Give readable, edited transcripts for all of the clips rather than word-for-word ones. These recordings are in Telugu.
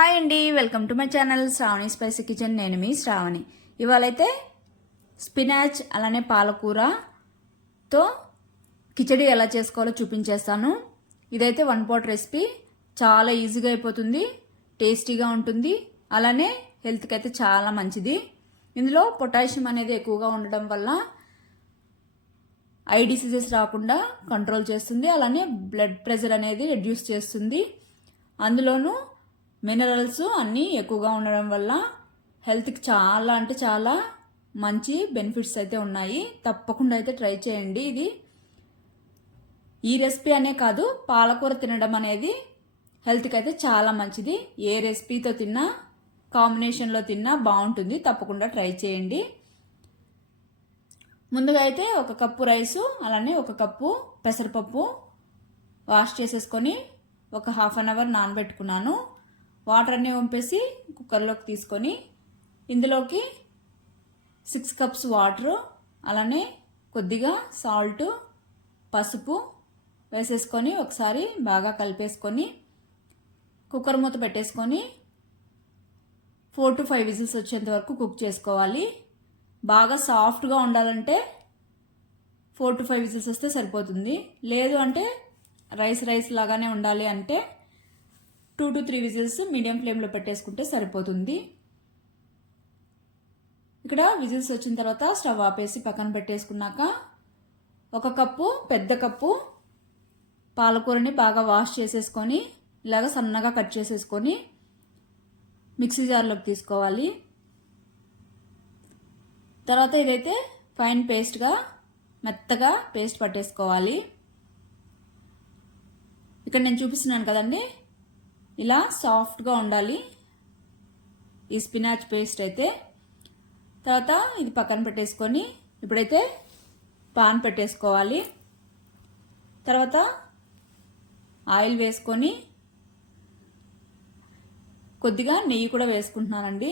హాయ్ అండి, welcome to my channel Shravani spicy kitchen. నేను మీ శ్రావణి. ఇవాళైతే స్పినాచ్ అలానే పాలకూరతో కిచడి ఎలా చేసుకోవాలో చూపించేస్తాను. ఇదైతే 1 pot రెసిపీ. చాలా ఈజీగా అయిపోతుంది, టేస్టీగా ఉంటుంది, అలానే హెల్త్కి అయితే చాలా మంచిది. ఇందులో పొటాషియం అనేది ఎక్కువగా ఉండడం వల్ల ఐ డిసీజెస్ రాకుండా కంట్రోల్ చేస్తుంది, అలానే బ్లడ్ ప్రెషర్ అనేది రెడ్యూస్ చేస్తుంది. అందులోనూ మినరల్స్ అన్నీ ఎక్కువగా ఉండడం వల్ల హెల్త్కి చాలా అంటే చాలా మంచి బెనిఫిట్స్ అయితే ఉన్నాయి. తప్పకుండా అయితే ట్రై చేయండి. ఈ రెసిపీ అనే కాదు, పాలకూర తినడం అనేది హెల్త్కి అయితే చాలా మంచిది. ఏ రెసిపీతో తిన్నా, కాంబినేషన్లో తిన్నా బాగుంటుంది. తప్పకుండా ట్రై చేయండి. ముందుగా అయితే 1 కప్పు రైసు అలానే 1 కప్పు పెసరపప్పు వాష్ చేసేసుకొని ఒక 1/2 అవర్ నానబెట్టుకున్నాను. వాటర్ అన్నీ వంపేసి కుక్కర్లోకి తీసుకొని ఇందులోకి 6 కప్స్ వాటర్ అలానే కొద్దిగా సాల్ట్, పసుపు వేసేసుకొని ఒకసారి బాగా కలిపేసుకొని కుక్కర్ మూత పెట్టేసుకొని 4 to 5 విజిల్స్ వచ్చేంత వరకు కుక్ చేసుకోవాలి. బాగా సాఫ్ట్గా ఉండాలంటే 4 to 5 విజిల్స్ వస్తే సరిపోతుంది. లేదు అంటే రైస్ లాగానే ఉండాలి అంటే 2 to 3 విజిల్స్ మీడియం ఫ్లేమ్లో పెట్టేసుకుంటే సరిపోతుంది. ఇక్కడ విజిల్స్ వచ్చిన తర్వాత స్టవ్ ఆపేసి పక్కన పెట్టేసుకున్నాక 1 కప్పు పెద్ద కప్పు పాలకూరని బాగా వాష్ చేసేసుకొని ఇలాగ సన్నగా కట్ చేసేసుకొని మిక్సీ జార్లోకి తీసుకోవాలి. తర్వాత ఇదైతే ఫైన్ పేస్ట్గా మెత్తగా పేస్ట్ పట్టేసుకోవాలి. ఇక్కడ నేను చూపిస్తున్నాను కదండి, ఇలా సాఫ్ట్గా ఉండాలి ఈ స్పినాచ్ పేస్ట్ అయితే. తర్వాత ఇది పక్కన పెట్టేసుకొని ఇప్పుడైతే పాన్ పెట్టేసుకోవాలి. తర్వాత ఆయిల్ వేసుకొని కొద్దిగా నెయ్యి కూడా వేసుకుంటున్నానండి.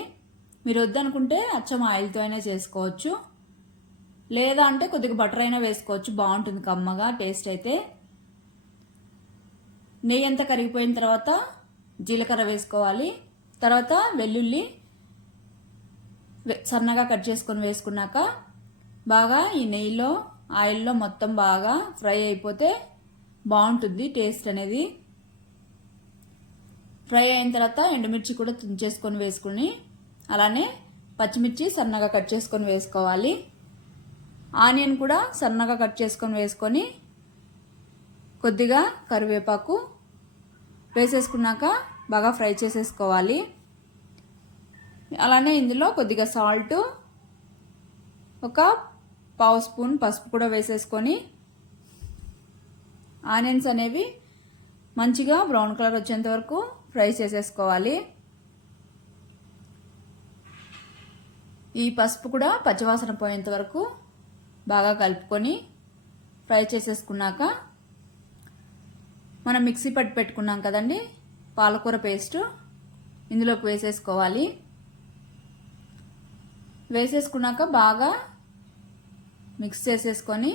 మీరు వద్దనుకుంటే అచ్చం ఆయిల్తో అయినా చేసుకోవచ్చు, లేదా అంటే కొద్దిగా బటర్ అయినా వేసుకోవచ్చు, బాగుంటుంది కమ్మగా టేస్ట్ అయితే. నెయ్యి అంతా కరిగిపోయిన తర్వాత జీలకర్ర వేసుకోవాలి. తర్వాత వెల్లుల్లి సన్నగా కట్ చేసుకొని వేసుకున్నాక బాగా ఈ నెయ్యిలో ఆయిల్లో మొత్తం బాగా ఫ్రై అయిపోతే బాగుంటుంది టేస్ట్ అనేది. ఫ్రై అయిన తర్వాత ఎండుమిర్చి కూడా తుంచేసుకొని వేసుకుని అలానే పచ్చిమిర్చి సన్నగా కట్ చేసుకొని వేసుకోవాలి. ఆనియన్ కూడా సన్నగా కట్ చేసుకొని వేసుకొని కొద్దిగా కరివేపాకు వేసేసుకున్నాక బాగా ఫ్రై చేసేసుకోవాలి. అలానే ఇందులో కొద్దిగా సాల్ట్, 1/2 స్పూన్ పసుపు కూడా వేసేసుకొని ఆనియన్స్ అనేవి మంచిగా బ్రౌన్ కలర్ వచ్చేంత వరకు ఫ్రై చేసేసుకోవాలి. ఈ పసుపు కూడా పచ్చివాసన పోయేంత వరకు బాగా కలుపుకొని ఫ్రై చేసేసుకున్నాక మనం మిక్సీ పట్టి పెట్టుకున్నాం కదండి పాలకూర పేస్ట్, ఇందులోకి వేసేసుకోవాలి. వేసేసుకున్నాక బాగా మిక్స్ చేసేసుకొని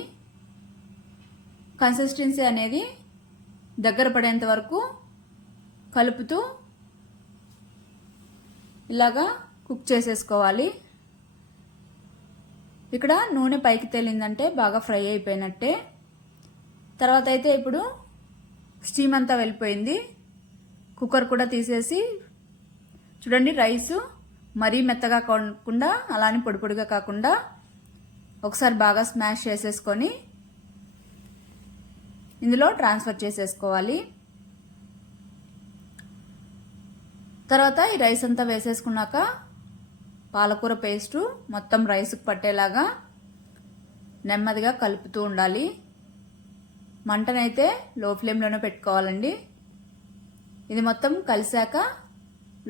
కన్సిస్టెన్సీ అనేది దగ్గర పడేంత వరకు కలుపుతూ ఇలాగా కుక్ చేసేసుకోవాలి. ఇక్కడ నూనె పైకి తేలిందంటే బాగా ఫ్రై అయిపోయినట్టే. తర్వాత అయితే ఇప్పుడు స్టీమ్ అంతా వెళ్ళిపోయింది. కుక్కర్ కూడా తీసేసి చూడండి, రైసు మరీ మెత్తగా కాకుండా అలానే పొడి పొడిగా కాకుండా ఒకసారి బాగా స్మాష్ చేసేసుకొని ఇందులో ట్రాన్స్ఫర్ చేసేసుకోవాలి. తర్వాత ఈ రైస్ అంతా వేసేసుకున్నాక పాలకూర పేస్టు మొత్తం రైస్కి పట్టేలాగా నెమ్మదిగా కలుపుతూ ఉండాలి. మంటనైతే లో ఫ్లేమ్లోనే పెట్టుకోవాలండి. ఇది మొత్తం కలిసాక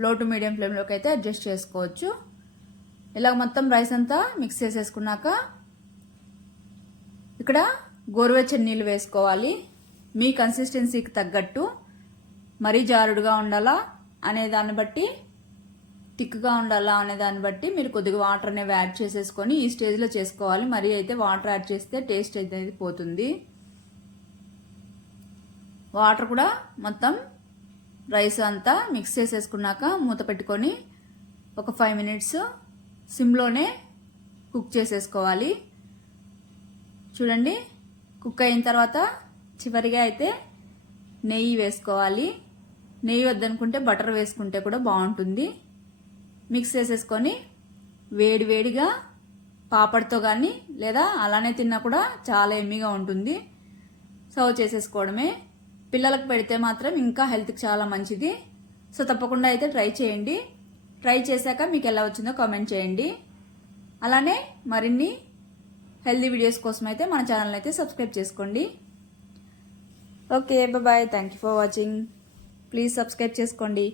లో టు మీడియం ఫ్లేమ్లోకి అయితే అడ్జస్ట్ చేసుకోవచ్చు. ఇలా మొత్తం రైస్ అంతా మిక్స్ చేసేసుకున్నాక ఇక్కడ గోరువెచ్చని నీళ్ళు వేసుకోవాలి. మీ కన్సిస్టెన్సీకి తగ్గట్టు మరీ జారుడుగా ఉండాలా అనే దాన్ని బట్టి, థిక్గా ఉండాలా అనే దాన్ని బట్టి మీరు కొద్దిగా వాటర్ అనేవి యాడ్ చేసేసుకొని ఈ స్టేజ్లో చేసుకోవాలి. మరీ అయితే వాటర్ యాడ్ చేస్తే టేస్ట్ అయితే పోతుంది. వాటర్ కూడా మొత్తం రైస్ అంతా మిక్స్ చేసేసుకున్నాక మూత పెట్టుకొని ఒక 5 మినిట్స్ సిమ్లోనే కుక్ చేసేసుకోవాలి. చూడండి, కుక్ అయిన తర్వాత చివరిగా అయితే నెయ్యి వేసుకోవాలి. నెయ్యి వద్దనుకుంటే బటర్ వేసుకుంటే కూడా బాగుంటుంది. మిక్స్ చేసేసుకొని వేడివేడిగా పాపడ్తో కానీ లేదా అలానే తిన్నా కూడా చాలా ఎమ్మీగా ఉంటుంది. సర్వ్ చేసేసుకోవడమే. పిల్లలకు పెడితే మాత్రం ఇంకా హెల్త్కి చాలా మంచిది. సో తప్పకుండా అయితే ట్రై చేయండి. ట్రై చేశాక మీకు ఎలా వచ్చిందో కామెంట్ చేయండి. అలానే మరిన్ని హెల్తీ వీడియోస్ కోసం అయితే మన ఛానల్ అయితే సబ్స్క్రైబ్ చేసుకోండి. Okay, bye. Thank you for watching. Please subscribe చేసుకోండి.